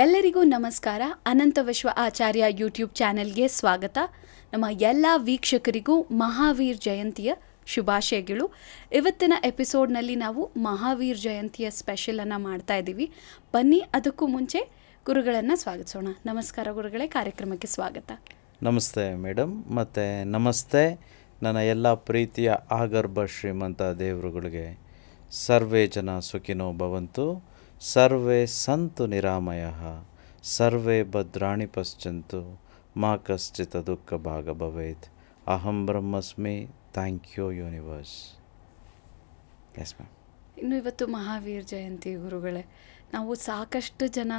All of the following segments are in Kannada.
ಎಲ್ಲರಿಗೂ ನಮಸ್ಕಾರ. ಅನಂತ ವಿಶ್ವ ಆಚಾರ್ಯ ಯೂಟ್ಯೂಬ್ ಚಾನೆಲ್ಗೆ ಸ್ವಾಗತ. ನಮ್ಮ ಎಲ್ಲ ವೀಕ್ಷಕರಿಗೂ ಮಹಾವೀರ್ ಜಯಂತಿಯ ಶುಭಾಶಯಗಳು. ಇವತ್ತಿನ ಎಪಿಸೋಡ್ನಲ್ಲಿ ನಾವು ಮಹಾವೀರ್ ಜಯಂತಿಯ ಸ್ಪೆಷಲನ್ನು ಮಾಡ್ತಾ ಇದ್ದೀವಿ. ಬನ್ನಿ ಅದಕ್ಕೂ ಮುಂಚೆ ಗುರುಗಳನ್ನು ಸ್ವಾಗತಿಸೋಣ. ನಮಸ್ಕಾರ ಗುರುಗಳೇ, ಕಾರ್ಯಕ್ರಮಕ್ಕೆ ಸ್ವಾಗತ. ನಮಸ್ತೆ ಮೇಡಮ್, ಮತ್ತು ನಮಸ್ತೆ ನನ್ನ ಎಲ್ಲ ಪ್ರೀತಿಯ ಆಗರ್ಭ ಶ್ರೀಮಂತ ದೇವರುಗಳಿಗೆ. ಸರ್ವೇ ಜನ ಸುಖಿನೋ ಭವಂತು, ಸರ್ವೇ ಸಂತು ನಿರಾಮಯಃ, ಸರ್ವೇ ಭದ್ರಾಣಿ ಪಶ್ಯಂತು, ಮಾ ಕಶ್ಚಿತ್ ದುಃಖ ಭಾಗ ಭವೇತ್. ಅಹಂ ಬ್ರಹ್ಮಸ್ಮಿ. Thank you universe. Yes ma'am. ಇನ್ನು ಇವತ್ತು ಮಹಾವೀರ್ ಜಯಂತಿ ಗುರುಗಳೇ. ನಾವು ಸಾಕಷ್ಟು ಜನ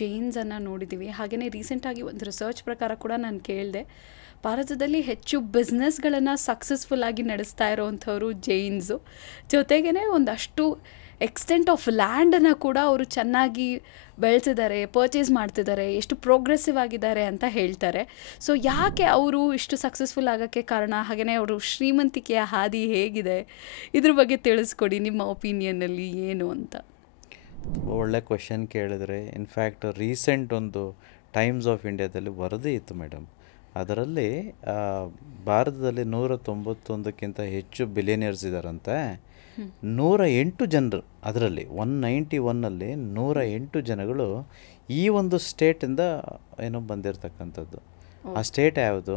ಜೈನ್ಸನ್ನು ನೋಡಿದ್ದೀವಿ. ಹಾಗೆಯೇ ರೀಸೆಂಟಾಗಿ ಒಂದು ರಿಸರ್ಚ್ ಪ್ರಕಾರ ಕೂಡ ನಾನು ಕೇಳಿದೆ, ಭಾರತದಲ್ಲಿ ಹೆಚ್ಚು ಬಿಸ್ನೆಸ್ಗಳನ್ನು ಸಕ್ಸಸ್ಫುಲ್ಲಾಗಿ ನಡೆಸ್ತಾ ಇರೋವಂಥವ್ರು ಜೈನ್ಸು. ಜೊತೆಗೇ ಒಂದಷ್ಟು ಎಕ್ಸ್ಟೆಂಟ್ ಆಫ್ ಲ್ಯಾಂಡನ್ನು ಕೂಡ ಅವರು ಚೆನ್ನಾಗಿ ಬೆಳೆಸಿದ್ದಾರೆ, ಪರ್ಚೇಸ್ ಮಾಡ್ತಿದ್ದಾರೆ, ಎಷ್ಟು ಪ್ರೋಗ್ರೆಸಿವ್ ಆಗಿದ್ದಾರೆ ಅಂತ ಹೇಳ್ತಾರೆ. ಸೊ ಯಾಕೆ ಅವರು ಇಷ್ಟು ಸಕ್ಸಸ್ಫುಲ್ ಆಗೋಕ್ಕೆ ಕಾರಣ, ಹಾಗೆಯೇ ಅವರು ಶ್ರೀಮಂತಿಕೆಯ ಹಾದಿ ಹೇಗಿದೆ, ಇದ್ರ ಬಗ್ಗೆ ತಿಳಿಸ್ಕೊಡಿ. ನಿಮ್ಮ ಒಪಿನಿಯನ್ನಲ್ಲಿ ಏನು ಅಂತ. ಒಳ್ಳೆ ಕ್ವೆಶನ್ ಕೇಳಿದ್ರೆ. ಇನ್ಫ್ಯಾಕ್ಟ್ ರೀಸೆಂಟ್ ಒಂದು ಟೈಮ್ಸ್ ಆಫ್ ಇಂಡಿಯಾದಲ್ಲಿ ವರದಿ ಇತ್ತು ಮೇಡಮ್. ಅದರಲ್ಲಿ ಭಾರತದಲ್ಲಿ 191ಕ್ಕಿಂತ ಹೆಚ್ಚು ಬಿಲಿಯನಿಯರ್ಸ್ ಇದ್ದಾರಂತೆ. 108 ಜನರು, ಅದರಲ್ಲಿ 191ನಲ್ಲಿ 108 ಜನಗಳು ಈ ಒಂದು ಸ್ಟೇಟಿಂದ ಏನೋ ಬಂದಿರತಕ್ಕಂಥದ್ದು. ಆ ಸ್ಟೇಟ್ ಯಾವುದು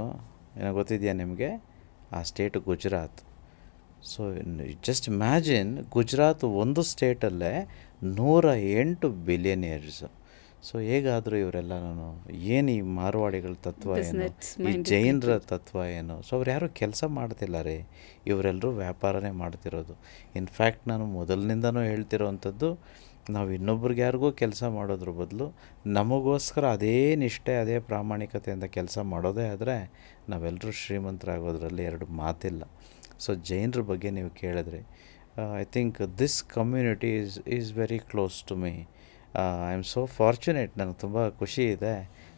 ಏನೋ ಗೊತ್ತಿದೆಯಾ ನಿಮಗೆ? ಆ state Gujarat. So just imagine, Gujarat ಒಂದು ಸ್ಟೇಟಲ್ಲೇ 108 ಬಿಲಿಯನಿಯರ್ಸು. ಸೊ ಹೇಗಾದರೂ ಇವರೆಲ್ಲನೂ ಏನು ಈ ಮಾರ್ವಾಡಿಗಳ ತತ್ವ ಏನು, ಈ ಜೈನರ ತತ್ವ ಏನು? ಸೊ ಅವ್ರು ಯಾರೂ ಕೆಲಸ ಮಾಡ್ತಿಲ್ಲ ರೀ, ಇವರೆಲ್ಲರೂ ವ್ಯಾಪಾರನೇ ಮಾಡ್ತಿರೋದು. ಇನ್ಫ್ಯಾಕ್ಟ್ ನಾನು ಮೊದಲಿನಿಂದನೂ ಹೇಳ್ತಿರೋವಂಥದ್ದು, ನಾವು ಇನ್ನೊಬ್ರಿಗೆ ಯಾರಿಗೂ ಕೆಲಸ ಮಾಡೋದ್ರ ಬದಲು ನಮಗೋಸ್ಕರ ಅದೇ ನಿಷ್ಠೆ, ಅದೇ ಪ್ರಾಮಾಣಿಕತೆಯಿಂದ ಕೆಲಸ ಮಾಡೋದೇ ಆದರೆ ನಾವೆಲ್ಲರೂ ಶ್ರೀಮಂತರಾಗೋದ್ರಲ್ಲಿ ಎರಡು ಮಾತಿಲ್ಲ. ಸೊ ಜೈನರ ಬಗ್ಗೆ ನೀವು ಕೇಳಿದ್ರಿ. I think this community is very close to me. I am so fortunate. ನನಗೆ ತುಂಬ ಖುಷಿ ಇದೆ.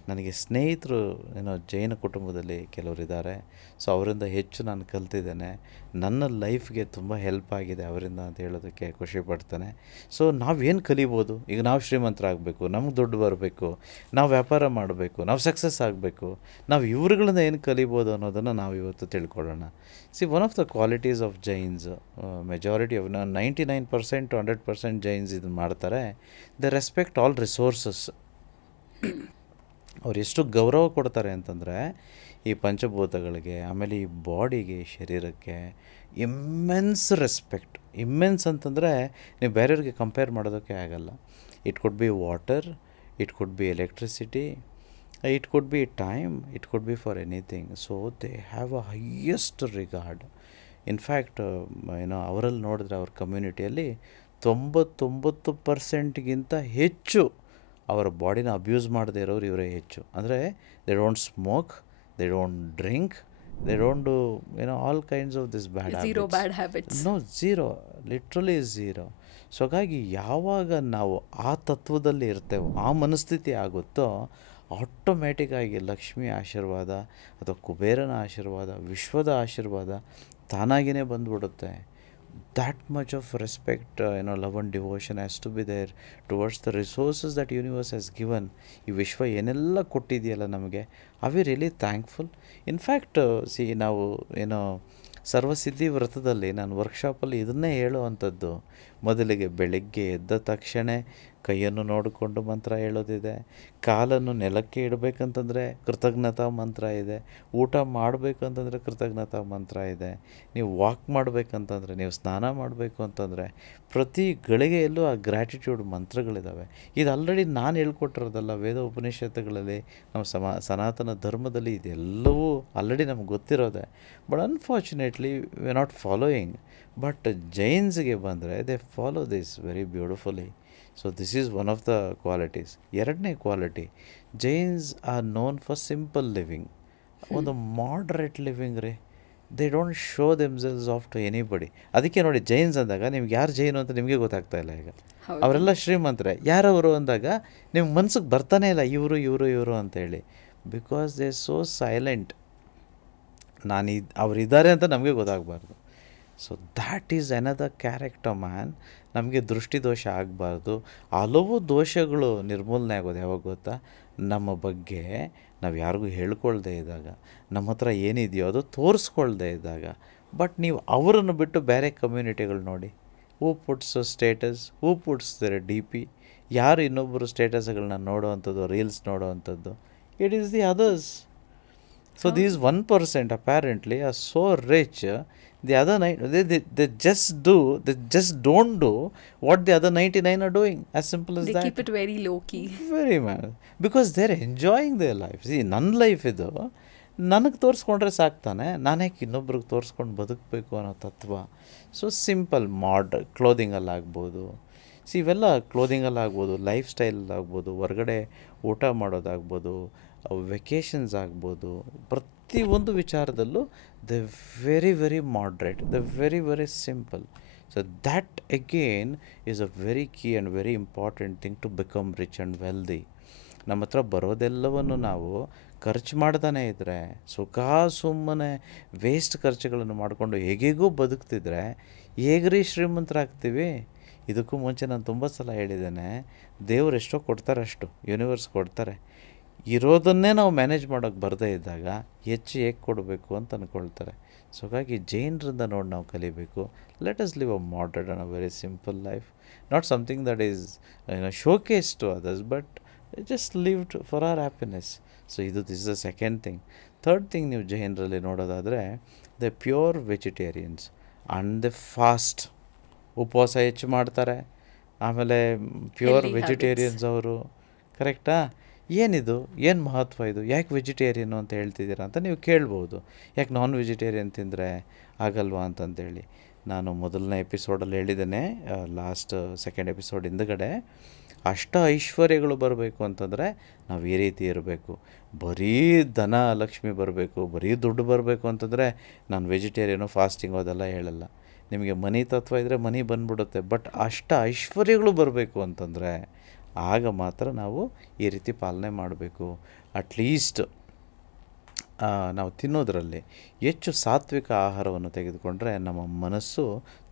ನನಗೆ ಸ್ನೇಹಿತರು ಏನೋ ಜೈನ ಕುಟುಂಬದಲ್ಲಿ ಕೆಲವರಿದ್ದಾರೆ. ಸೊ ಅವರಿಂದ ಹೆಚ್ಚು ನಾನು ಕಲ್ತಿದ್ದೇನೆ. ನನ್ನ ಲೈಫ್ಗೆ ತುಂಬ ಹೆಲ್ಪ್ ಆಗಿದೆ ಅವರಿಂದ ಅಂತ ಹೇಳೋದಕ್ಕೆ ಖುಷಿ ಪಡ್ತೇನೆ. ಸೊ ನಾವೇನು ಕಲಿಬೋದು? ಈಗ ನಾವು ಶ್ರೀಮಂತರಾಗಬೇಕು, ನಮ್ಗೆ ದುಡ್ಡು ಬರಬೇಕು, ನಾವು ವ್ಯಾಪಾರ ಮಾಡಬೇಕು, ನಾವು ಸಕ್ಸಸ್ ಆಗಬೇಕು, ನಾವು ಇವ್ರುಗಳಿಂದ ಏನು ಕಲಿಬೋದು ಅನ್ನೋದನ್ನು ನಾವು ಇವತ್ತು ತಿಳ್ಕೊಳ್ಳೋಣ. See, one of the qualities of Jains, majority of 99% to 100% Jains ಇದನ್ನು ಮಾಡ್ತಾರೆ. They respect all resources. ಅವ್ರು ಎಷ್ಟು ಗೌರವ ಕೊಡ್ತಾರೆ ಅಂತಂದರೆ ಈ ಪಂಚಭೂತಗಳಿಗೆ, ಆಮೇಲೆ ಈ ಬಾಡಿಗೆ, ಶರೀರಕ್ಕೆ ಇಮ್ಮೆನ್ಸ್ ರೆಸ್ಪೆಕ್ಟ್. ಇಮ್ಮೆನ್ಸ್ ಅಂತಂದರೆ ನೀವು ಬೇರೆಯವ್ರಿಗೆ ಕಂಪೇರ್ ಮಾಡೋದಕ್ಕೆ ಆಗಲ್ಲ. It could be water, it could be electricity, it could be time, it could be for anything. So they have a highest regard. In fact ಏನೋ ಅವರಲ್ಲಿ ನೋಡಿದ್ರೆ ಅವ್ರ ಕಮ್ಯುನಿಟಿಯಲ್ಲಿ 99%ಗಿಂತ ಹೆಚ್ಚು ಅವರ ಬಾಡಿನ ಅಬ್ಯೂಸ್ ಮಾಡದೇ ಇರೋರು ಇವರೇ ಹೆಚ್ಚು. ಅಂದರೆ they don't smoke, they don't drink, they don't do all kinds of this bad habits. No, zero, literally zero. So ಹಾಗಾಗಿ ಯಾವಾಗ ನಾವು ಆ ತತ್ವದಲ್ಲಿ ಇರ್ತೇವೋ, ಆ ಮನಸ್ಥಿತಿ ಆಗುತ್ತೋ, ಆಟೋಮ್ಯಾಟಿಕ್ಕಾಗಿ ಲಕ್ಷ್ಮಿ ಆಶೀರ್ವಾದ ಅಥವಾ ಕುಬೇರನ ಆಶೀರ್ವಾದ, ವಿಶ್ವದ ಆಶೀರ್ವಾದ ತಾನಾಗಿಯೇ ಬಂದುಬಿಡುತ್ತೆ. That much of respect, love and devotion has to be there towards the resources that universe has given. ಈ ವಿಶ್ವ ಏನೆಲ್ಲ ಕೊಟ್ಟಿದೆಯಲ್ಲ ನಮಗೆ, are we really thankful? In fact ನಾವು ಸರ್ವಸಿದ್ಧಿ ವ್ರತದಲ್ಲಿ ನಾನು ವರ್ಕ್ಶಾಪಲ್ಲಿ ಇದನ್ನೇ ಹೇಳುವಂಥದ್ದು. ಮೊದಲಿಗೆ ಬೆಳಗ್ಗೆ ಎದ್ದ ತಕ್ಷಣ ಕೈಯನ್ನು ನೋಡಿಕೊಂಡು ಮಂತ್ರ ಹೇಳೋದಿದೆ, ಕಾಲನ್ನು ನೆಲಕ್ಕೆ ಇಡಬೇಕಂತಂದರೆ ಕೃತಜ್ಞತಾ ಮಂತ್ರ ಇದೆ, ಊಟ ಮಾಡಬೇಕಂತಂದರೆ ಕೃತಜ್ಞತಾ ಮಂತ್ರ ಇದೆ, ನೀವು ವಾಕ್ ಮಾಡಬೇಕಂತಂದರೆ, ನೀವು ಸ್ನಾನ ಮಾಡಬೇಕು ಅಂತಂದರೆ ಪ್ರತಿ ಗಳಿಗೆಯಲ್ಲೂ ಆ ಗ್ರ್ಯಾಟಿಟ್ಯೂಡ್ ಮಂತ್ರಗಳಿದ್ದಾವೆ. ಇದು ಆಲ್ರೆಡಿ ನಾನು ಹೇಳ್ಕೊಟ್ಟಿರೋದಲ್ಲ, ವೇದ ಉಪನಿಷತ್ತುಗಳಲ್ಲಿ, ನಮ್ಮ ಸನಾತನ ಧರ್ಮದಲ್ಲಿ ಇದೆಲ್ಲವೂ ಆಲ್ರೆಡಿ ನಮ್ಗೆ ಗೊತ್ತಿರೋದೆ. But unfortunately we are not following. But ಜೈನ್ಸ್ಗೆ ಬಂದರೆ they follow this very beautifully. So this is one of the qualities. ಎರಡನೇ quality, Jains are known for simple living, ಒಂದು ಮಾಡರೇಟ್ ಲಿವಿಂಗ್ ರೀ. They don't show themselves off to anybody. ಅದಕ್ಕೆ ನೋಡಿ, ಜೈನ್ಸ್ ಅಂದಾಗ ನಿಮ್ಗೆ ಯಾರು ಜೈನು ಅಂತ ನಿಮಗೆ ಗೊತ್ತಾಗ್ತಾ ಇಲ್ಲ. ಈಗ ಅವರೆಲ್ಲ ಶ್ರೀಮಂತರೇ, ಯಾರವರು ಅಂದಾಗ ನಿಮ್ಗೆ ಮನ್ಸಿಗೆ ಬರ್ತಾನೆ ಇಲ್ಲ ಇವರು ಇವರು ಇವರು ಅಂತೇಳಿ. Because they so silent. ಅವರಿದ್ದಾರೆ ಅಂತ ನಮಗೆ ಗೊತ್ತಾಗಬಾರ್ದು. So that is another character man. ನಮಗೆ ದೃಷ್ಟಿದೋಷ ಆಗಬಾರ್ದು. ಹಲವು ದೋಷಗಳು ನಿರ್ಮೂಲನೆ ಆಗೋದು ಯಾವಾಗ ಗೊತ್ತಾ? ನಮ್ಮ ಬಗ್ಗೆ ನಾವು ಯಾರಿಗೂ ಹೇಳ್ಕೊಳ್ದೇ ಇದ್ದಾಗ, ನಮ್ಮ ಹತ್ರ ಏನಿದೆಯೋ ಅದು ತೋರಿಸ್ಕೊಳ್ದೇ ಇದ್ದಾಗ. ಬಟ್ ನೀವು ಅವರನ್ನು ಬಿಟ್ಟು ಬೇರೆ ಕಮ್ಯುನಿಟಿಗಳು ನೋಡಿ, who puts status, who puts their D P, ಯಾರು ಇನ್ನೊಬ್ಬರು ಸ್ಟೇಟಸ್ಗಳನ್ನ ನೋಡೋವಂಥದ್ದು, ರೀಲ್ಸ್ ನೋಡೋವಂಥದ್ದು, it is the others. So these 1% apparently are so rich, the other they just don't do what the other 99 are doing. As simple as They that. keep it very low key. Very man, because they're enjoying their life. See, ನನ್ನ ಲೈಫ್ ಇದು ನನಗೆ ತೋರಿಸ್ಕೊಂಡ್ರೆ ಸಾಕ್ತಾನೆ, ನಾನೇಕೆ ಇನ್ನೊಬ್ರಿಗೆ ತೋರಿಸ್ಕೊಂಡು ಬದುಕಬೇಕು ಅನ್ನೋ ತತ್ವ. ಸೊ ಸಿಂಪಲ್ ಕ್ಲೋದಿಂಗಲ್ಲಾಗ್ಬೋದು, ಇವೆಲ್ಲ ಕ್ಲೋದಿಂಗಲ್ಲಾಗ್ಬೋದು, ಲೈಫ್ ಸ್ಟೈಲಲ್ಲಾಗ್ಬೋದು, ಹೊರಗಡೆ ಊಟ ಮಾಡೋದಾಗ್ಬೋದು, ವೆಕೇಷನ್ಸ್ ಆಗ್ಬೋದು, ಪ್ರತಿಯೊಂದು ವಿಚಾರದಲ್ಲೂ the very very moderate, the very very simple. So that again is a very key and very important thing to become rich and wealthy. ನಮ್ಮ ಹತ್ರ ಬರೋದೆಲ್ಲವನ್ನು ನಾವು ಖರ್ಚು ಮಾಡ್ತಾನೆ ಇದ್ದರೆ, ಸುಮ್ಮನೆ ವೇಸ್ಟ್ ಖರ್ಚುಗಳನ್ನು ಮಾಡಿಕೊಂಡು ಹೇಗೇಗೋ ಬದುಕ್ತಿದ್ರೆ ಹೇಗ್ರಿ ಶ್ರೀಮಂತರಾಗ್ತೀವಿ? ಇದಕ್ಕೂ ಮುಂಚೆ ನಾನು ತುಂಬ ಸಲ ಹೇಳಿದ್ದೇನೆ, ದೇವರು ಎಷ್ಟೋ ಕೊಡ್ತಾರೆ, ಅಷ್ಟು ಯೂನಿವರ್ಸ್ ಕೊಡ್ತಾರೆ. ಇರೋದನ್ನೇ ನಾವು ಮ್ಯಾನೇಜ್ ಮಾಡೋಕ್ಕೆ ಬರದೇ ಇದ್ದಾಗ ಹೆಚ್ಚು ಹೇಗೆ ಕೊಡಬೇಕು ಅಂತ ಅಂದ್ಕೊಳ್ತಾರೆ. ಸೊ ಹಾಗಾಗಿ ಜೈನರಿಂದ ನೋಡಿ ನಾವು ಕಲಿಬೇಕು. Let us live a moderate and a very simple life, not something that is showcase to others, but just lived for our happiness. So this is the second thing. Third thing ನೀವು ಜೈನರಲ್ಲಿ ನೋಡೋದಾದರೆ, the pure vegetarians and the fast, ಉಪವಾಸ ಹೆಚ್ಚು ಮಾಡ್ತಾರೆ. ಆಮೇಲೆ ಪ್ಯೂರ್ ವೆಜಿಟೇರಿಯನ್ಸ್ ಅವರು, ಕರೆಕ್ಟಾ? ಏನಿದು, ಏನು ಮಹತ್ವ ಇದು, ಯಾಕೆ ವೆಜಿಟೇರಿಯನು ಅಂತ ಹೇಳ್ತಿದ್ದೀರಾ ಅಂತ ನೀವು ಕೇಳ್ಬೋದು. ಯಾಕೆ ನಾನ್ ವೆಜಿಟೇರಿಯನ್ ತಿಂದರೆ ಆಗಲ್ವಾ ಅಂತಂತೇಳಿ. ನಾನು ಮೊದಲನೇ ಎಪಿಸೋಡಲ್ಲಿ ಹೇಳಿದ್ದೇನೆ, ಸೆಕೆಂಡ್ ಎಪಿಸೋಡ್ ಹಿಂದುಗಡೆ, ಐಶ್ವರ್ಯಗಳು ಬರಬೇಕು ಅಂತಂದರೆ ನಾವು ಈ ರೀತಿ ಇರಬೇಕು. ಬರೀ ಧನ ಲಕ್ಷ್ಮಿ ಬರಬೇಕು, ಬರೀ ದುಡ್ಡು ಬರಬೇಕು ಅಂತಂದರೆ ನಾನು ವೆಜಿಟೇರಿಯನು ಫಾಸ್ಟಿಂಗು ಅದೆಲ್ಲ ಹೇಳಲ್ಲ. ನಿಮಗೆ ಮನಿ ತತ್ವ ಇದ್ದರೆ ಮನಿ ಬಂದ್ಬಿಡುತ್ತೆ. ಬಟ್ ಐಶ್ವರ್ಯಗಳು ಬರಬೇಕು ಅಂತಂದರೆ ಆಗ ಮಾತ್ರ ನಾವು ಈ ರೀತಿ ಪಾಲನೆ ಮಾಡಬೇಕು. ಅಟ್ಲೀಸ್ಟ್ ನಾವು ತಿನ್ನೋದರಲ್ಲಿ ಹೆಚ್ಚು ಸಾತ್ವಿಕ ಆಹಾರವನ್ನು ತೆಗೆದುಕೊಂಡ್ರೆ ನಮ್ಮ ಮನಸ್ಸು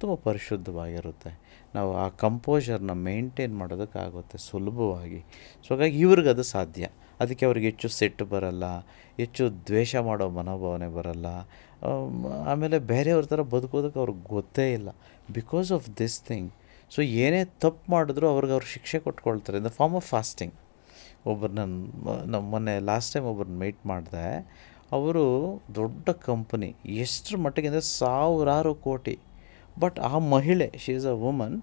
ತುಂಬ ಪರಿಶುದ್ಧವಾಗಿರುತ್ತೆ. ನಾವು ಆ ಕಂಪೋಷರ್ನ ಮೇಂಟೈನ್ ಮಾಡೋದಕ್ಕಾಗುತ್ತೆ ಸುಲಭವಾಗಿ. ಸೊ ಹಾಗಾಗಿ ಇವ್ರಿಗೆ ಅದು ಸಾಧ್ಯ. ಅದಕ್ಕೆ ಅವ್ರಿಗೆ ಹೆಚ್ಚು ಸಿಟ್ಟು ಬರಲ್ಲ, ಹೆಚ್ಚು ದ್ವೇಷ ಮಾಡೋ ಮನೋಭಾವನೆ ಬರಲ್ಲ. ಆಮೇಲೆ ಬೇರೆಯವ್ರ ಥರ ಬದುಕೋದಕ್ಕೆ ಅವ್ರಿಗೆ ಗೊತ್ತೇ ಇಲ್ಲ, because of this thing. So ಏನೇ ತಪ್ಪು ಮಾಡಿದ್ರು ಅವ್ರಿಗೆ ಶಿಕ್ಷೆ ಕೊಟ್ಕೊಳ್ತಾರೆ in the form of fasting. ನಮ್ಮ ಮೊನ್ನೆ ಲಾಸ್ಟ್ ಟೈಮ್ ಒಬ್ಬರನ್ನ ಮೀಟ್ ಮಾಡಿದೆ. ಅವರು ದೊಡ್ಡ ಕಂಪನಿ, ಎಷ್ಟರ ಮಟ್ಟಿಗೆ ಅಂದರೆ 1000 ಕೋಟಿ. ಬಟ್ ಆ ಮಹಿಳೆ, ಶಿ ಈಸ್ ಅ ವುಮನ್,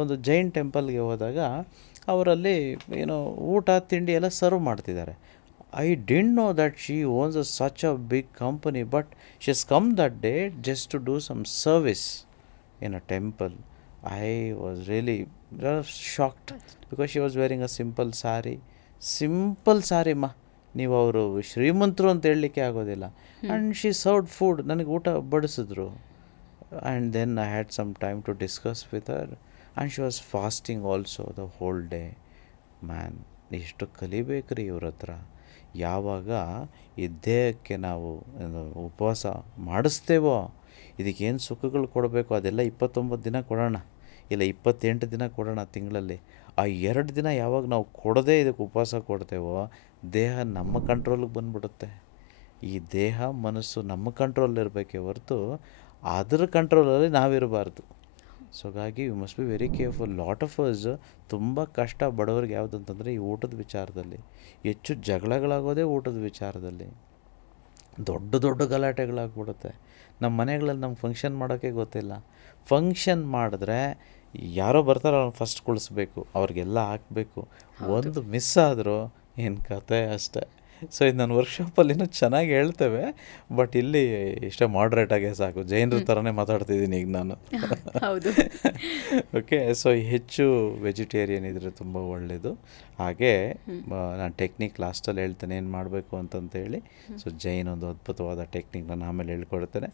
ಒಂದು ಜೈನ್ ಟೆಂಪಲ್ಗೆ ಹೋದಾಗ ಅವರಲ್ಲಿ ಊಟ ತಿಂಡಿ ಎಲ್ಲ ಸರ್ವ್ ಮಾಡ್ತಿದ್ದಾರೆ. I didn't know that she owns such a big company, but she has come that day just to do some service in a temple. I was really shocked because she was wearing a simple saree ಮಾ. ನೀವು ಅವರು ಶ್ರೀಮಂತರು ಅಂತ ಹೇಳಲಿಕ್ಕೆ ಆಗೋದಿಲ್ಲ. ಆ್ಯಂಡ್ ಶಿ ಸರ್ವ್ಡ್ ಫುಡ್, ನನಗೆ ಊಟ ಬಡಿಸಿದ್ರು. And then I had some time to discuss with her, and she was fasting also the whole day. Man, ಎಷ್ಟು ಕಲಿಬೇಕ್ರಿ ಇವ್ರ ಹತ್ರ. ಯಾವಾಗ ಈ ದೇಹಕ್ಕೆ ನಾವು ಉಪವಾಸ ಮಾಡಿಸ್ತೇವೋ, ಇದಕ್ಕೇನು ಸುಖಗಳು ಕೊಡಬೇಕು ಅದೆಲ್ಲ 29 ದಿನ ಕೊಡೋಣ, ಇಲ್ಲ 28 ದಿನ ಕೊಡೋಣ ತಿಂಗಳಲ್ಲಿ. ಆ 2 ದಿನ ಯಾವಾಗ ನಾವು ಕೊಡದೇ ಇದಕ್ಕೆ ಉಪವಾಸ ಕೊಡ್ತೇವೋ, ದೇಹ ನಮ್ಮ ಕಂಟ್ರೋಲಿಗೆ ಬಂದ್ಬಿಡುತ್ತೆ. ಈ ದೇಹ ಮನಸ್ಸು ನಮ್ಮ ಕಂಟ್ರೋಲಿರಬೇಕೇ ಹೊರತು ಅದರ ಕಂಟ್ರೋಲಲ್ಲಿ ನಾವಿರಬಾರ್ದು. ಸೊ ಹಾಗಾಗಿ you must be very careful. Lot of us ತುಂಬ ಕಷ್ಟ ಬಡವ್ರಿಗೆ ಯಾವುದು ಅಂತಂದರೆ ಈ ಊಟದ ವಿಚಾರದಲ್ಲಿ ಹೆಚ್ಚು ಜಗಳಗಳಾಗೋದೇ ಊಟದ ವಿಚಾರದಲ್ಲಿ. ದೊಡ್ಡ ಗಲಾಟೆಗಳಾಗ್ಬಿಡುತ್ತೆ. ನಮ್ಮ ಮನೆಗಳಲ್ಲಿ ನಮ್ಗೆ ಫಂಕ್ಷನ್ ಮಾಡೋಕ್ಕೆ ಗೊತ್ತಿಲ್ಲ. ಫಂಕ್ಷನ್ ಮಾಡಿದ್ರೆ ಯಾರೋ ಬರ್ತಾರೋ ಅವ್ರನ್ನ ಫಸ್ಟ್ ಕುಳಿಸ್ಬೇಕು, ಅವ್ರಿಗೆಲ್ಲ ಹಾಕಬೇಕು. ಒಂದು ಮಿಸ್ ಆದರೂ ಏನು ಕತೆ ಅಷ್ಟೇ. ಸೊ ಇದು ನಾನು ವರ್ಕ್ಶಾಪಲ್ಲಿನೂ ಚೆನ್ನಾಗಿ ಹೇಳ್ತೇವೆ, ಬಟ್ ಇಲ್ಲಿ ಇಷ್ಟೇ ಮಾಡ್ರೇಟಾಗೆ ಸಾಕು. ಜೈನರ ಥರನೇ ಮಾತಾಡ್ತಿದ್ದೀನಿ ಈಗ ನಾನು. ಹೌದು. ಓಕೆ, ಸೊ ಹೆಚ್ಚು ವೆಜಿಟೇರಿಯನ್ ಇದ್ದರೆ ತುಂಬ ಒಳ್ಳೆಯದು. ಹಾಗೆ ನಾನು ಟೆಕ್ನಿಕ್ ಲಾಸ್ಟಲ್ಲಿ ಹೇಳ್ತೇನೆ ಏನು ಮಾಡಬೇಕು ಅಂತಂತೇಳಿ. ಸೊ ಜೈನ್ ಒಂದು ಅದ್ಭುತವಾದ ಟೆಕ್ನಿಕ್ ನಾನು ಆಮೇಲೆ ಹೇಳ್ಕೊಡ್ತೇನೆ.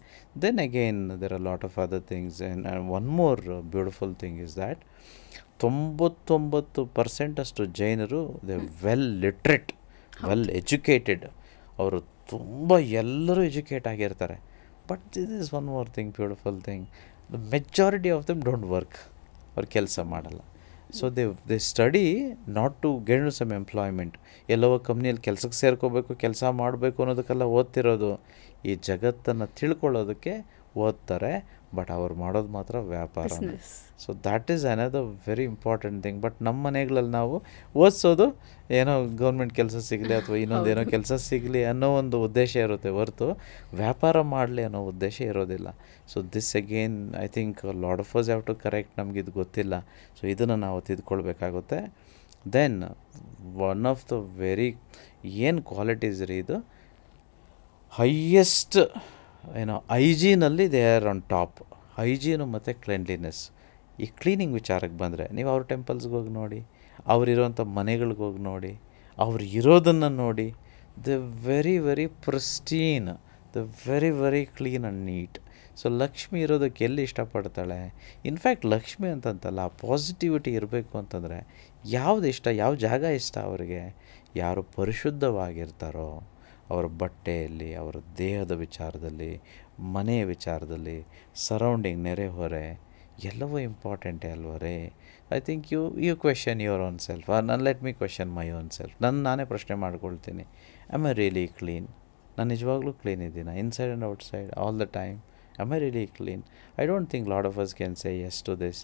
Then again there are lot of other things. And one more beautiful thing is that 99% ಅಷ್ಟು ಜೈನರು they well literate, well educated. ಅವರು ತುಂಬ ಎಲ್ಲರೂ ಎಜುಕೇಟ್ ಆಗಿರ್ತಾರೆ. But this is one more thing, beautiful thing, the majority of them don't work. ಅವ್ರು ಕೆಲಸ ಮಾಡಲ್ಲ. So they study not to get some employment. ಎಲ್ಲೋ ಕಂಪ್ನಿಯಲ್ಲಿ ಕೆಲಸಕ್ಕೆ ಸೇರ್ಕೋಬೇಕು, ಕೆಲಸ ಮಾಡಬೇಕು ಅನ್ನೋದಕ್ಕೆಲ್ಲ ಓದ್ತಿರೋದು. ಈ ಜಗತ್ತನ್ನು ತಿಳ್ಕೊಳ್ಳೋದಕ್ಕೆ ಓದ್ತಾರೆ, ಬಟ್ ಅವ್ರು ಮಾಡೋದು ಮಾತ್ರ ವ್ಯಾಪಾರ. So that is another very important thing. But ನಮ್ಮ ಮನೆಗಳಲ್ಲಿ ನಾವು ಓದಿಸೋದು ಏನೋ ಗೌರ್ಮೆಂಟ್ ಕೆಲಸ ಸಿಗಲಿ ಅಥವಾ ಇನ್ನೊಂದೇನೋ ಕೆಲಸ ಸಿಗಲಿ ಅನ್ನೋ ಒಂದು ಉದ್ದೇಶ ಇರುತ್ತೆ ಹೊರತು ವ್ಯಾಪಾರ ಮಾಡಲಿ ಅನ್ನೋ ಉದ್ದೇಶ ಇರೋದಿಲ್ಲ. So this again I think lot of us have to correct. ನಮಗಿದು ಗೊತ್ತಿಲ್ಲ. ಸೊ ಇದನ್ನು ನಾವು ತಿದ್ಕೊಳ್ಬೇಕಾಗುತ್ತೆ. Then one of the very ಏನು ಕ್ವಾಲಿಟೀಸ್ ರೀ ಇದು, ಹೈಯೆಸ್ಟ್ ಏನೋ ಹೈಜೀನಲ್ಲಿ they are on top. Hygiene ಮತ್ತು ಕ್ಲೆನ್ಲಿನೆಸ್. ಈ ಕ್ಲೀನಿಂಗ್ ವಿಚಾರಕ್ಕೆ ಬಂದರೆ ನೀವು ಅವ್ರ ಟೆಂಪಲ್ಸ್ಗೆ ಹೋಗಿ ನೋಡಿ, ಅವರಿರೋಂಥ ಮನೆಗಳಿಗೆ ಹೋಗಿ ನೋಡಿ, ಅವ್ರು ಇರೋದನ್ನು ನೋಡಿ. The very very pristine, the very very clean and neat. So Lakshmi ಇರೋದಕ್ಕೆ ಎಲ್ಲಿ ಇಷ್ಟಪಡ್ತಾಳೆ? ಇನ್ಫ್ಯಾಕ್ಟ್ ಲಕ್ಷ್ಮಿ ಅಂತಂತಲ್ಲ, ಪಾಸಿಟಿವಿಟಿ ಇರಬೇಕು ಅಂತಂದರೆ ಯಾವುದು ಇಷ್ಟ, ಯಾವ ಜಾಗ ಇಷ್ಟ ಅವರಿಗೆ? ಯಾರು ಪರಿಶುದ್ಧವಾಗಿರ್ತಾರೋ ಅವರ ಬಟ್ಟೆಯಲ್ಲಿ, ಅವರ ದೇಹದ ವಿಚಾರದಲ್ಲಿ, ಮನೆಯ ವಿಚಾರದಲ್ಲಿ, ಸರೌಂಡಿಂಗ್, ನೆರೆಹೊರೆ ಎಲ್ಲವೂ ಇಂಪಾರ್ಟೆಂಟೇ ಅಲ್ವ ರೀ? I think you question your own self. ನಾನು let me question my own self. ನಾನೇ ಪ್ರಶ್ನೆ ಮಾಡ್ಕೊಳ್ತೀನಿ, ಆಮ್ ಐ ರಿಯಲಿ ಕ್ಲೀನ್? ನಾನು ನಿಜವಾಗ್ಲೂ ಕ್ಲೀನ್ ಇದ್ದೀನ inside and outside all the time? Am I really clean? I don't think lot of us can say yes to this.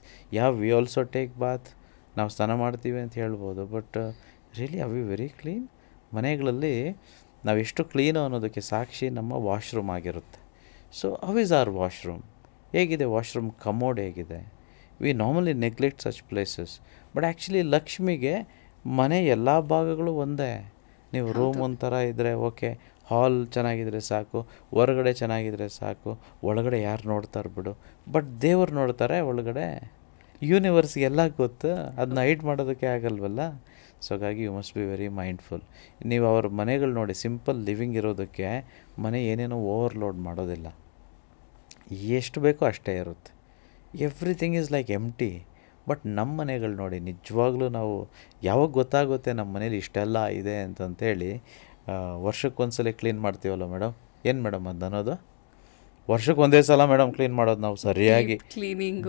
We also take bath, ನಾವು ಸ್ನಾನ ಮಾಡ್ತೀವಿ ಅಂತ ಹೇಳ್ಬೋದು, but really are we very clean? ಮನೆಗಳಲ್ಲಿ ನಾವು ಎಷ್ಟು ಕ್ಲೀನು ಅನ್ನೋದಕ್ಕೆ ಸಾಕ್ಷಿ ನಮ್ಮ ವಾಶ್ರೂಮ್ ಆಗಿರುತ್ತೆ. So how is our washroom? ಹೇಗಿದೆ ವಾಶ್ರೂಮ್ ಕಮೋಡ್ ಹೇಗಿದೆ? We normally neglect such places. But actually ಲಕ್ಷ್ಮಿಗೆ ಮನೆ ಎಲ್ಲ ಭಾಗಗಳು ಒಂದೇ. ನೀವು ರೂಮ್ ಒಂಥರ ಇದ್ದರೆ ಓಕೆ, ಹಾಲ್ ಚೆನ್ನಾಗಿದ್ರೆ ಸಾಕು, ಹೊರಗಡೆ ಚೆನ್ನಾಗಿದ್ರೆ ಸಾಕು, ಒಳಗಡೆ ಯಾರು ನೋಡ್ತಾರೆ ಬಿಡು. ಬಟ್ ದೇವರು ನೋಡ್ತಾರೆ ಒಳಗಡೆ. ಯೂನಿವರ್ಸ್ಗೆ ಎಲ್ಲ ಗೊತ್ತು, ಅದನ್ನ ಹೈಡ್ ಮಾಡೋದಕ್ಕೆ ಆಗಲ್ವಲ್ಲ. ಸೊ ಹಾಗಾಗಿ you must be very mindful. ನೀವು ಅವ್ರ ಮನೆಗಳು ನೋಡಿ, ಸಿಂಪಲ್ ಲಿವಿಂಗ್ ಇರೋದಕ್ಕೆ ಮನೆ ಏನೇನೋ ಓವರ್ಲೋಡ್ ಮಾಡೋದಿಲ್ಲ. ಎಷ್ಟು ಬೇಕೋ ಅಷ್ಟೇ ಇರುತ್ತೆ. Everything is like empty. ಬಟ್ ನಮ್ಮ ಮನೆಗಳು ನೋಡಿ, ನಿಜವಾಗ್ಲೂ ನಾವು ಯಾವಾಗ ಗೊತ್ತಾಗುತ್ತೆ ನಮ್ಮ ಮನೇಲಿ ಇಷ್ಟೆಲ್ಲ ಇದೆ ಅಂತಂತೇಳಿ? ವರ್ಷಕ್ಕೊಂದ್ಸಲ ಕ್ಲೀನ್ ಮಾಡ್ತೀವಲ್ಲ ಮೇಡಮ್. ಏನು ಮೇಡಮ್ ಅದು ಅನ್ನೋದು? ವರ್ಷಕ್ಕೆ ಒಂದೇ ಸಲ ಮೇಡಮ್ ಕ್ಲೀನ್ ಮಾಡೋದು ನಾವು ಸರಿಯಾಗಿ.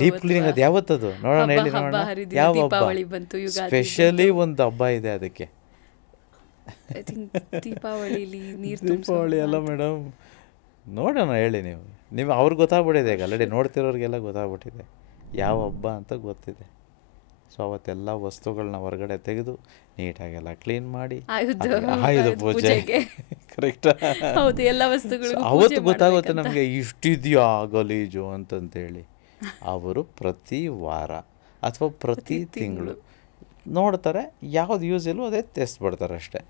ಡೀಪ್ ಕ್ಲೀನಿಂಗ್ ಅದು ಯಾವತ್ತದು ನೋಡೋಣ, ಹೇಳಿ ನೋಡೋಣ. ಯಾವ ಹಬ್ಬ ಸ್ಪೆಷಲಿ ಒಂದು ಹಬ್ಬ ಇದೆ ಅದಕ್ಕೆ? ದೀಪಾವಳಿ ಅಲ್ಲ ಮೇಡಮ್, ನೋಡೋಣ ಹೇಳಿ. ನೀವು ಅವ್ರಿಗೆ ಗೊತ್ತಾಗ್ಬಿಟ್ಟಿದೆ ಈಗ, ಆಲ್ರೆಡಿ ನೋಡ್ತಿರೋರಿಗೆಲ್ಲ ಗೊತ್ತಾಗ್ಬಿಟ್ಟಿದೆ ಯಾವ ಹಬ್ಬ ಅಂತ ಗೊತ್ತಿದೆ. ಸೊ ಅವತ್ತೆಲ್ಲ ವಸ್ತುಗಳನ್ನ ಹೊರಗಡೆ ತೆಗೆದು ನೀಟಾಗೆಲ್ಲ ಕ್ಲೀನ್ ಮಾಡಿ ಆಯುಧ ಪೂಜೆಗೆ ಕರೆಕ್ಟ್ ಅವತ್ತು ಗೊತ್ತಾಗುತ್ತೆ ನಮಗೆ ಇಷ್ಟಿದೆಯಾ ಗಲೀಜು ಅಂತಂತೇಳಿ. ಅವರು ಪ್ರತಿ ವಾರ ಅಥವಾ ಪ್ರತಿ ತಿಂಗಳು ನೋಡ್ತಾರೆ, ಯಾವ್ದು ಯೂಸ್ ಇಲ್ಲೋ ಅದೇ ತೆಸ್ಬಿಡ್ತಾರೆ ಅಷ್ಟೇ.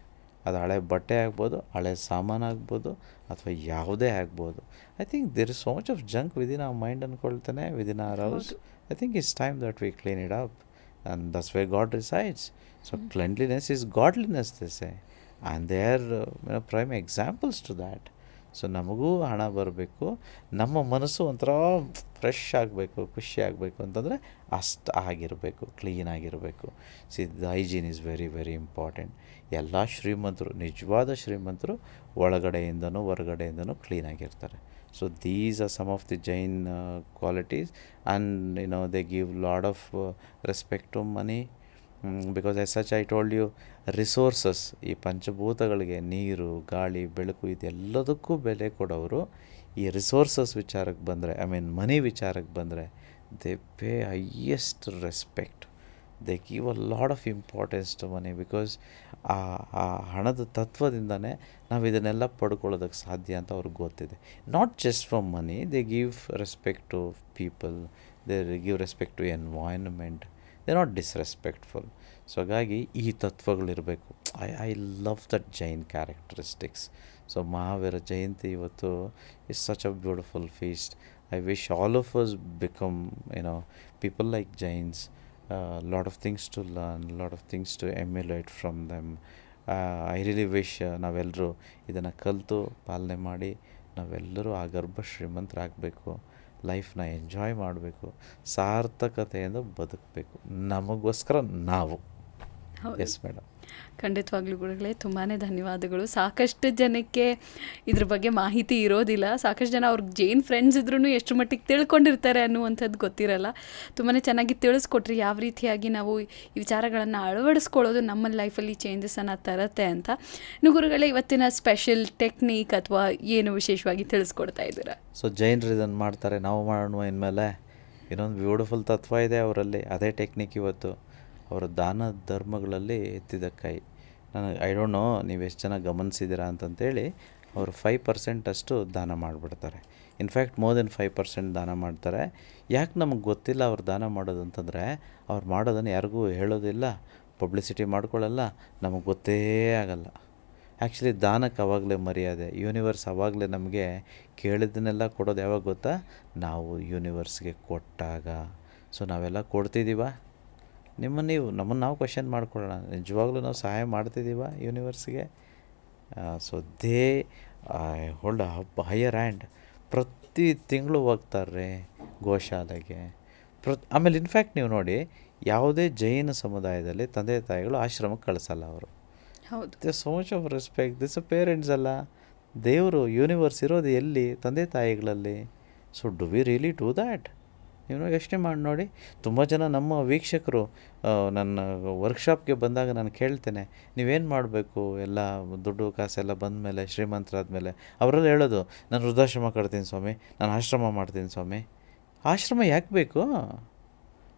ಅದು ಹಳೆ ಬಟ್ಟೆ ಆಗ್ಬೋದು, ಹಳೆ ಸಾಮಾನು ಆಗ್ಬೋದು, ಅಥವಾ ಯಾವುದೇ ಆಗ್ಬೋದು. I think there is so much of junk within our mind ಅಂದ್ಕೊಳ್ತೇನೆ, within our house. I think it's time that we clean it up, and that's where God resides. So cleanliness is godliness, they say, and they are prime examples to that. So ನಮಗೂ ಹಣ ಬರಬೇಕು, ನಮ್ಮ ಮನಸ್ಸು ಒಂಥರ ಫ್ರೆಶ್ ಆಗಬೇಕು, ಖುಷಿ ಆಗಬೇಕು ಅಂತಂದರೆ ಅಷ್ಟು ಆಗಿರಬೇಕು, ಕ್ಲೀನಾಗಿರಬೇಕು. See the hygiene is very very important. ಎಲ್ಲ ಶ್ರೀಮಂತರು, ನಿಜವಾದ ಶ್ರೀಮಂತರು ಒಳಗಡೆಯಿಂದನೂ ಹೊರಗಡೆಯಿಂದನೂ ಕ್ಲೀನಾಗಿರ್ತಾರೆ. So these are some of the Jain qualities. And they give lot of respect to money, because as such I told you, resources, ಈ ಪಂಚಭೂತಗಳಿಗೆ ನೀರು, ಗಾಳಿ, ಬೆಳಕು, ಇದೆಲ್ಲದಕ್ಕೂ ಬೆಲೆ ಕೊಡೋರು. ಈ ರಿಸೋರ್ಸಸ್ ವಿಚಾರಕ್ಕೆ ಬಂದರೆ, ಐ ಮೀನ್ ಮನಿ ವಿಚಾರಕ್ಕೆ ಬಂದರೆ, they pay highest respect. They give a lot of importance to money, because ಆ ಹಣದ ತತ್ವದಿಂದನೇ ನಾವು ಇದನ್ನೆಲ್ಲ ಪಡ್ಕೊಳ್ಳೋದಕ್ಕೆ ಸಾಧ್ಯ ಅಂತ ಅವ್ರಿಗೆ ಗೊತ್ತಿದೆ. Not just for money, they give respect to people, they give respect to environment, they not disrespectful. So ಹಾಗಾಗಿ ಈ ತತ್ವಗಳಿರಬೇಕು. I love that Jain characteristics. So Mahavira Jayanti ಇವತ್ತು is such a beautiful feast. I wish all of us become people like Jains. Lot of things to learn, lot of things to emulate from them. I really wish ನಾವೆಲ್ಲರೂ ಇದನ್ನು ಕಲಿತು ಪಾಲನೆ ಮಾಡಿ ನಾವೆಲ್ಲರೂ ಆ ಗರ್ಭ ಶ್ರೀಮಂತರಾಗಬೇಕು, ಲೈಫ್ನ ಎಂಜಾಯ್ ಮಾಡಬೇಕು, ಸಾರ್ಥಕತೆಯಿಂದ ಬದುಕಬೇಕು, ನಮಗೋಸ್ಕರ ನಾವು. Yes madam. ಖಂಡಿತವಾಗ್ಲೂ ಗುರುಗಳೇ ತುಂಬಾ ಧನ್ಯವಾದಗಳು. ಸಾಕಷ್ಟು ಜನಕ್ಕೆ ಇದ್ರ ಬಗ್ಗೆ ಮಾಹಿತಿ ಇರೋದಿಲ್ಲ. ಸಾಕಷ್ಟು ಜನ ಅವ್ರಿಗೆ ಜೈನ್ ಫ್ರೆಂಡ್ಸ್ ಇದ್ರೂ ಎಷ್ಟು ಮಟ್ಟಿಗೆ ತಿಳ್ಕೊಂಡಿರ್ತಾರೆ ಅನ್ನುವಂಥದ್ದು ಗೊತ್ತಿರಲ್ಲ. ತುಂಬಾ ಚೆನ್ನಾಗಿ ತಿಳಿಸ್ಕೊಟ್ರಿ ಯಾವ ರೀತಿಯಾಗಿ ನಾವು ಈ ವಿಚಾರಗಳನ್ನು ಅಳವಡಿಸ್ಕೊಳ್ಳೋದು ನಮ್ಮ ಲೈಫಲ್ಲಿ ಚೇಂಜಸನ್ನು ತರುತ್ತೆ ಅಂತ. ಇನ್ನು ಗುರುಗಳೇ, ಇವತ್ತಿನ ಸ್ಪೆಷಲ್ ಟೆಕ್ನಿಕ್ ಅಥವಾ ಏನು ವಿಶೇಷವಾಗಿ ತಿಳಿಸ್ಕೊಡ್ತಾ ಇದ್ದೀರಾ? ಸೊ ಜೈನರು ಇದನ್ನು ಮಾಡ್ತಾರೆ, ನಾವು ಮಾಡೋಣ ಇನ್ಮೇಲೆ. ಇನ್ನೊಂದು ಬ್ಯೂಟಿಫುಲ್ ತತ್ವ ಇದೆ ಅವರಲ್ಲಿ, ಅದೇ ಟೆಕ್ನಿಕ್ ಇವತ್ತು ಅವರ ದಾನ ಧರ್ಮಗಳಲ್ಲಿ ಎತ್ತಿದ ಕೈ. ನನಗೆ ಐ ಡೋಂಟ್ ನೋ ನೀವು ಎಷ್ಟು ಜನ ಗಮನಿಸಿದ್ದೀರಾ ಅಂತಂತೇಳಿ, ಅವರು 5% ಅಷ್ಟು ದಾನ ಮಾಡಿಬಿಡ್ತಾರೆ. ಇನ್ಫ್ಯಾಕ್ಟ್ ಮೋರ್ ದೆನ್ 5% ದಾನ ಮಾಡ್ತಾರೆ. ಯಾಕೆ ನಮಗೆ ಗೊತ್ತಿಲ್ಲ ಅವ್ರು ದಾನ ಮಾಡೋದು ಅಂತಂದರೆ, ಅವ್ರು ಮಾಡೋದನ್ನು ಯಾರಿಗೂ ಹೇಳೋದಿಲ್ಲ, ಪಬ್ಲಿಸಿಟಿ ಮಾಡ್ಕೊಳ್ಳಲ್ಲ, ನಮಗೆ ಗೊತ್ತೇ ಆಗಲ್ಲ. ಆ್ಯಕ್ಚುಲಿ ದಾನಕ್ಕೆ ಆವಾಗಲೇ ಮರ್ಯಾದೆ. ಯೂನಿವರ್ಸ್ ಆವಾಗಲೇ ನಮಗೆ ಕೇಳಿದ್ದನ್ನೆಲ್ಲ ಕೊಡೋದು ಯಾವಾಗ ಗೊತ್ತಾ? ನಾವು ಯೂನಿವರ್ಸ್ಗೆ ಕೊಟ್ಟಾಗ. ಸೊ ನಾವೆಲ್ಲ ಕೊಡ್ತಿದ್ದೀವ? ನಮ್ಮನ್ನು ನಾವು ಕ್ವೆಶ್ಚನ್ ಮಾಡ್ಕೊಳ್ಳೋಣ, ನಿಜವಾಗ್ಲೂ ನಾವು ಸಹಾಯ ಮಾಡ್ತಿದ್ದೀವ ಯೂನಿವರ್ಸ್ಗೆ? So they hold higher hand. ಪ್ರತಿ ತಿಂಗಳು ಹೋಗ್ತಾರೆ ಗೋಶಾಲೆಗೆ. ಆಮೇಲೆ ಇನ್ಫ್ಯಾಕ್ಟ್ ನೀವು ನೋಡಿ, ಯಾವುದೇ ಜೈನ ಸಮುದಾಯದಲ್ಲಿ ತಂದೆ ತಾಯಿಗಳು ಆಶ್ರಮಕ್ಕೆ ಕಳಿಸಲ್ಲ ಅವರು. ಹೌದು. They so much of respect. This parents ಅಲ್ಲ, ದೇವರು ಯೂನಿವರ್ಸ್ ಇರೋದು ಎಲ್ಲಿ? ತಂದೆ ತಾಯಿಗಳಲ್ಲಿ. So do we really do that? ನೀವು ಯೋಚನೆ ಮಾಡಿ ನೋಡಿ. ತುಂಬ ಜನ ನಮ್ಮ ವೀಕ್ಷಕರು ನನ್ನ ವರ್ಕ್ಶಾಪ್ಗೆ ಬಂದಾಗ ನಾನು ಕೇಳ್ತೇನೆ, ನೀವೇನು ಮಾಡಬೇಕು ಎಲ್ಲ ದುಡ್ಡು ಕಾಸೆಲ್ಲ ಬಂದಮೇಲೆ, ಶ್ರೀಮಂತರಾದಮೇಲೆ? ಅವರೆಲ್ಲ ಹೇಳೋದು, ನಾನು ವೃದ್ಧಾಶ್ರಮ ಕಟ್ತೀನಿ ಸ್ವಾಮಿ, ನಾನು ಆಶ್ರಮ ಮಾಡ್ತೀನಿ ಸ್ವಾಮಿ. ಆಶ್ರಮ ಯಾಕೆ ಬೇಕು?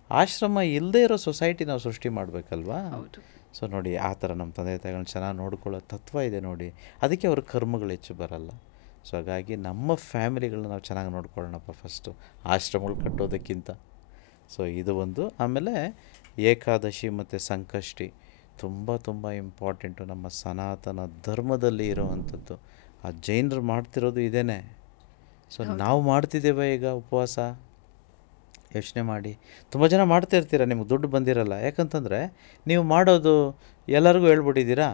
ಆಶ್ರಮ ಇಲ್ಲದೇ ಇರೋ ಸೊಸೈಟಿ ನಾವು ಸೃಷ್ಟಿ ಮಾಡಬೇಕಲ್ವಾ? ಸೊ ನೋಡಿ, ಆ ಥರ ನಮ್ಮ ತಂದೆ ತಾಯಿಗಳನ್ನ ಚೆನ್ನಾಗಿ ನೋಡ್ಕೊಳ್ಳೋ ತತ್ವ ಇದೆ ನೋಡಿ. ಅದಕ್ಕೆ ಅವ್ರ ಕರ್ಮಗಳು ಹೆಚ್ಚು ಬರಲ್ಲ. ಸೊ ಹಾಗಾಗಿ ನಮ್ಮ ಫ್ಯಾಮಿಲಿಗಳನ್ನ ನಾವು ಚೆನ್ನಾಗಿ ನೋಡ್ಕೊಳ್ಳೋಣಪ್ಪ ಫಸ್ಟು, ಆಶ್ರಮಗಳು ಕಟ್ಟೋದಕ್ಕಿಂತ. ಸೊ ಇದು ಒಂದು. ಆಮೇಲೆ ಏಕಾದಶಿ ಮತ್ತು ಸಂಕಷ್ಟಿ ತುಂಬ ಇಂಪಾರ್ಟೆಂಟು ನಮ್ಮ ಸನಾತನ ಧರ್ಮದಲ್ಲಿ ಇರೋವಂಥದ್ದು. ಆ ಜೈನರು ಮಾಡ್ತಿರೋದು ಇದೇನೆ. ಸೊ ನಾವು ಮಾಡ್ತಿದ್ದೇವೆ ಈಗ ಉಪವಾಸ? ಯೋಚನೆ ಮಾಡಿ. ತುಂಬ ಜನ ಮಾಡ್ತಿರ್ತೀರ, ನಿಮ್ಗೆ ದುಡ್ಡು ಬಂದಿರಲ್ಲ. ಯಾಕಂತಂದರೆ ನೀವು ಮಾಡೋದು ಎಲ್ಲರಿಗೂ ಹೇಳ್ಬಿಟ್ಟಿದ್ದೀರಾ.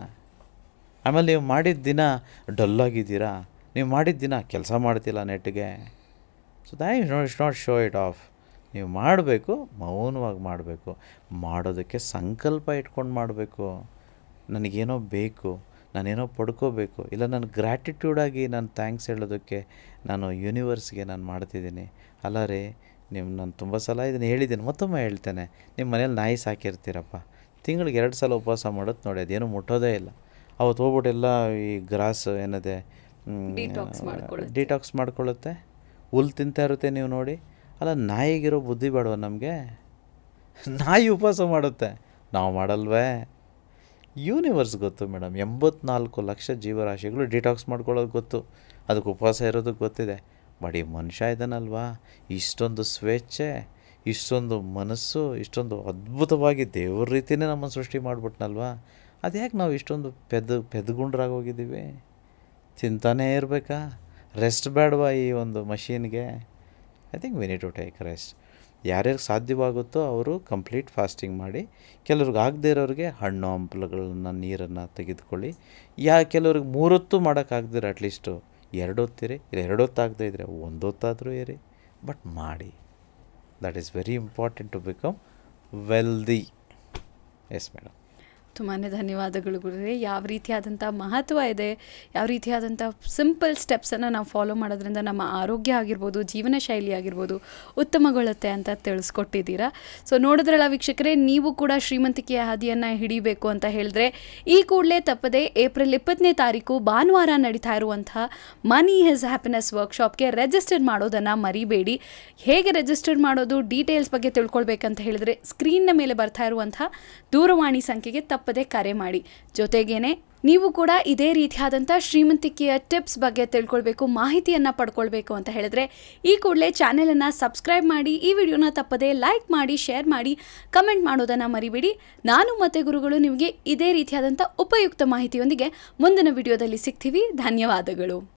ಆಮೇಲೆ ನೀವು ಮಾಡಿದ ದಿನ ಡಲ್ಲಾಗಿದ್ದೀರಾ, ನೀವು ಮಾಡಿದ ದಿನ ಕೆಲಸ ಮಾಡ್ತಿಲ್ಲ ನೆಟ್ಗೆ. So that it's not show it off. ನೀವು ಮಾಡಬೇಕು, ಮೌನವಾಗಿ ಮಾಡಬೇಕು. ಮಾಡೋದಕ್ಕೆ ಸಂಕಲ್ಪ ಇಟ್ಕೊಂಡು ಮಾಡಬೇಕು. ನನಗೇನೋ ಬೇಕು, ನಾನೇನೋ ಪಡ್ಕೋಬೇಕು, ಇಲ್ಲ ನಾನು ಗ್ರ್ಯಾಟಿಟ್ಯೂಡಾಗಿ ನಾನು ಥ್ಯಾಂಕ್ಸ್ ಹೇಳೋದಕ್ಕೆ ನಾನು ಯೂನಿವರ್ಸ್ಗೆ ನಾನು ಮಾಡ್ತಿದ್ದೀನಿ. ಅಲ್ಲ ರೀ, ನಾನು ತುಂಬ ಸಲ ಇದನ್ನು ಹೇಳಿದ್ದೀನಿ, ಮತ್ತೊಮ್ಮೆ ಹೇಳ್ತೇನೆ. ನಿಮ್ಮ ಮನೇಲಿ ನಾಯಿ ಸಾಕಿರ್ತೀರಪ್ಪ, ತಿಂಗಳಿಗೆ 2 ಸಲ ಉಪವಾಸ ಮಾಡೋದು ನೋಡಿ, ಅದೇನೂ ಮುಟ್ಟೋದೇ ಇಲ್ಲ. ಅವತ್ತು ಹೋಗ್ಬಿಟ್ಟು ಎಲ್ಲ ಈ ಗ್ರಾಸ್ ಏನದೆ ಡಿಟಾಕ್ಸ್ ಮಾಡ್ಕೊಳ್ಳುತ್ತೆ, ಹುಲ್ಲು ತಿಂತಾ ಇರುತ್ತೆ. ನೀವು ನೋಡಿ, ಅಲ್ಲ ನಾಯಿಗಿರೋ ಬುದ್ಧಿ ಬೇಡವ ನಮಗೆ? ನಾಯಿ ಉಪವಾಸ ಮಾಡುತ್ತೆ, ನಾವು ಮಾಡಲ್ವೇ? ಯೂನಿವರ್ಸ್ ಗೊತ್ತು ಮೇಡಮ್. 84 ಲಕ್ಷ ಜೀವರಾಶಿಗಳು ಡಿಟಾಕ್ಸ್ ಮಾಡ್ಕೊಳ್ಳೋದು ಗೊತ್ತು, ಅದಕ್ಕೆ ಉಪವಾಸ ಇರೋದಕ್ಕೆ ಗೊತ್ತಿದೆ. ಬಟ್ ಈ ಮನುಷ್ಯ ಇದ್ದಾನಲ್ವಾ, ಇಷ್ಟೊಂದು ಸ್ವೇಚ್ಛೆ, ಇಷ್ಟೊಂದು ಮನಸ್ಸು, ಇಷ್ಟೊಂದು ಅದ್ಭುತವಾಗಿ ದೇವ್ರ ರೀತಿಯೇ ನಮ್ಮನ್ನು ಸೃಷ್ಟಿ ಮಾಡಿಬಿಟ್ನಲ್ವಾ? ಅದ್ಯಾಕೆ ನಾವು ಇಷ್ಟೊಂದು ಪೆದ್ದುಗುಂಡ್ರಾಗೋಗಿದ್ದೀವಿ? ತಿಂತಾನೇ ಇರಬೇಕಾ? ರೆಸ್ಟ್ ಬೇಡವಾ ಈ ಒಂದು ಮಷೀನ್ಗೆ? I think we need to take rest. ಯಾರ್ಯಾರಿಗೆ ಸಾಧ್ಯವಾಗುತ್ತೋ ಅವರು ಕಂಪ್ಲೀಟ್ ಫಾಸ್ಟಿಂಗ್ ಮಾಡಿ. ಕೆಲವ್ರಿಗೆ ಆಗದೇ ಇರೋರಿಗೆ ಹಣ್ಣು ಹಂಪಲುಗಳನ್ನ, ನೀರನ್ನು ತೆಗೆದುಕೊಳ್ಳಿ. ಕೆಲವ್ರಿಗೆ 3 ಹೊತ್ತು ಮಾಡೋಕ್ಕಾಗ್ದಿರ ಅಟ್ಲೀಸ್ಟು 2 ಹೊತ್ತಿರಿ, ಇಲ್ಲ 2 ಹೊತ್ತಾಗದೇ ಇದ್ದರೆ 1 ಹೊತ್ತಾದರೂ ಇರಿ, ಬಟ್ ಮಾಡಿ. That is very important to become wealthy. Yes madam. ತುಂಬಾ ಧನ್ಯವಾದಗಳು ಗುರುಗಳೇ. ಯಾವ ರೀತಿಯಾದಂಥ ಮಹತ್ವ ಇದೆ, ಯಾವ ರೀತಿಯಾದಂಥ ಸಿಂಪಲ್ ಸ್ಟೆಪ್ಸನ್ನು ನಾವು ಫಾಲೋ ಮಾಡೋದ್ರಿಂದ ನಮ್ಮ ಆರೋಗ್ಯ ಆಗಿರ್ಬೋದು, ಜೀವನ ಶೈಲಿ ಆಗಿರ್ಬೋದು ಉತ್ತಮಗೊಳ್ಳುತ್ತೆ ಅಂತ ತಿಳಿಸ್ಕೊಟ್ಟಿದ್ದೀರಾ. ಸೊ ನೋಡಿದ್ರಲ್ಲ ವೀಕ್ಷಕರೇ, ನೀವು ಕೂಡ ಶ್ರೀಮಂತಿಕೆಯ ಹಾದಿಯನ್ನು ಹಿಡಿಬೇಕು ಅಂತ ಹೇಳಿದ್ರೆ ಈ ಕೂಡಲೇ ತಪ್ಪದೆ ಏಪ್ರಿಲ್ 20ನೇ ತಾರೀಕು ಭಾನುವಾರ ನಡೀತಾ ಇರುವಂತಹ ಮನಿ ಈಸ್ ಹ್ಯಾಪಿನೆಸ್ ವರ್ಕ್ಶಾಪ್ಗೆ ರಿಜಿಸ್ಟರ್ ಮಾಡೋದನ್ನು ಮರಿಬೇಡಿ. ಹೇಗೆ ರಿಜಿಸ್ಟರ್ ಮಾಡೋದು, ಡೀಟೇಲ್ಸ್ ಬಗ್ಗೆ ತಿಳ್ಕೊಳ್ಬೇಕಂತ ಹೇಳಿದ್ರೆ ಸ್ಕ್ರೀನ್ನ ಮೇಲೆ ಬರ್ತಾ ಇರುವಂಥ ದೂರವಾಣಿ ಸಂಖ್ಯೆಗೆ ತಪ್ಪದೆ ಕರೆ ಮಾಡಿ. ಜೊತೆಗೇನೆ ನೀವು ಕೂಡ ಇದೇ ರೀತಿಯಾದಂಥ ಶ್ರೀಮಂತಿಕೆಯ ಟಿಪ್ಸ್ ಬಗ್ಗೆ ತಿಳ್ಕೊಳ್ಬೇಕು, ಮಾಹಿತಿಯನ್ನು ಪಡ್ಕೊಳ್ಬೇಕು ಅಂತ ಹೇಳಿದ್ರೆ ಈ ಕೂಡಲೇ ಚಾನೆಲನ್ನು ಸಬ್ಸ್ಕ್ರೈಬ್ ಮಾಡಿ, ಈ ವಿಡಿಯೋನ ತಪ್ಪದೆ ಲೈಕ್ ಮಾಡಿ, ಶೇರ್ ಮಾಡಿ, ಕಮೆಂಟ್ ಮಾಡೋದನ್ನು ಮರಿಬೇಡಿ. ನಾನು ಮತ್ತು ಗುರುಗಳು ನಿಮಗೆ ಇದೇ ರೀತಿಯಾದಂಥ ಉಪಯುಕ್ತ ಮಾಹಿತಿಯೊಂದಿಗೆ ಮುಂದಿನ ವಿಡಿಯೋದಲ್ಲಿ ಸಿಗ್ತೀವಿ. ಧನ್ಯವಾದಗಳು.